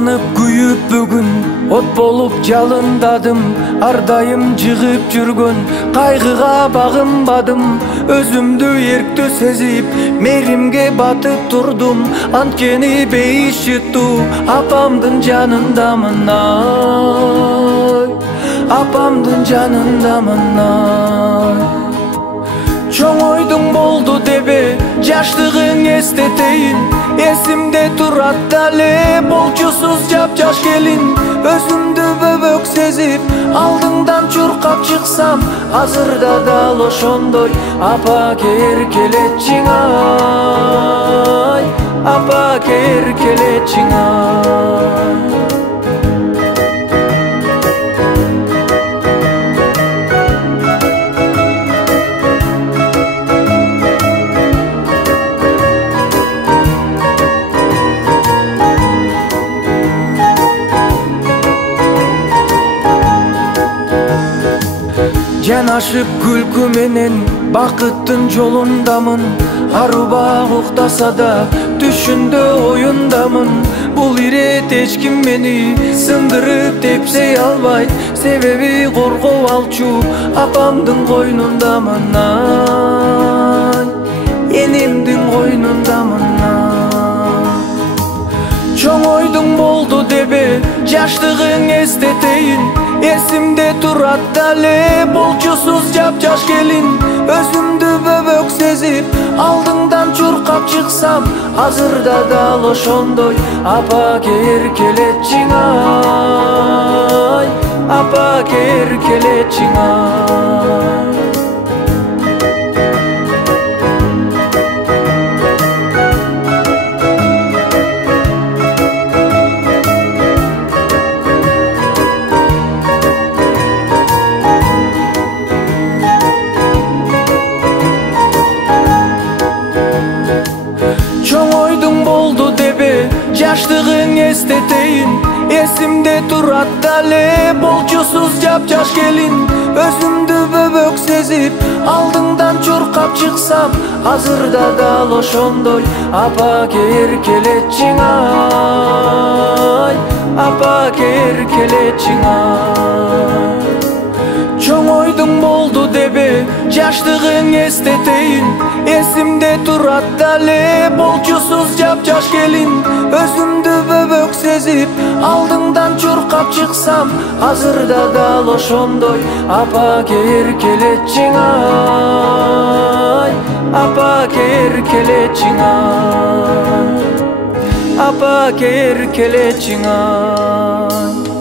Жанып күйүп бүгүн от болуп жалындадым, ар дайым жыгып жүргөн кайгыга багынбадым. Өзүмдү эрктүү сезип мээримге батып турдум, анткени бейиш жыттуу апамдын жанындамын ай, апамдын жанындамын ай. Чоң ойдуң болду дебе жаштыгың эстетейин, эсимде турат дале болчусуз жапжаш келин. Өзүмдү бөбөк сезип алдыңдан чуркап чыксам, азырда дал ошондой апаке эркелетчиң ай, апаке эркелетчиң ай. Жанашып күлкү менен бакыттын жолундамын, арубак уктаса да түшүндө оюндамын. Бул ирет эч ким мени сындырып тепсей албайт, себеби коргоо алчу апамдын койнундамын ай, энемдин койнундамын ай. Чоң ойдуң болду дебе жаштыгың эстетейин, эсимде турат дале болчусуз жапжаш келин. Өзүмдү бөбөк сезип алдыңдан чуркап чыксам, азырда дал ошондой апаке эркелетчиң ай, апаке эркелетчиң ай. Жаштыгың эстетейин, эсимде турат дале болчусуз жапжаш келин. Өзүмдү бөбөк сезип алдыңдан чуркап чыксам, азырда дал ошондой апаке эркелетчиң ай, апаке эркелетчиң ай. Чоң ойдуң болду дебе жаштыгың эстетейин, эсимде турат дале болчусуз жапжаш келин. Өзүмдү бөбөк сезип алдыңдан чуркап чыксам, азырда дал ошондой апаке эркелетчиң ай, апаке эркелетчиң ай, апаке эркелетчиң ай.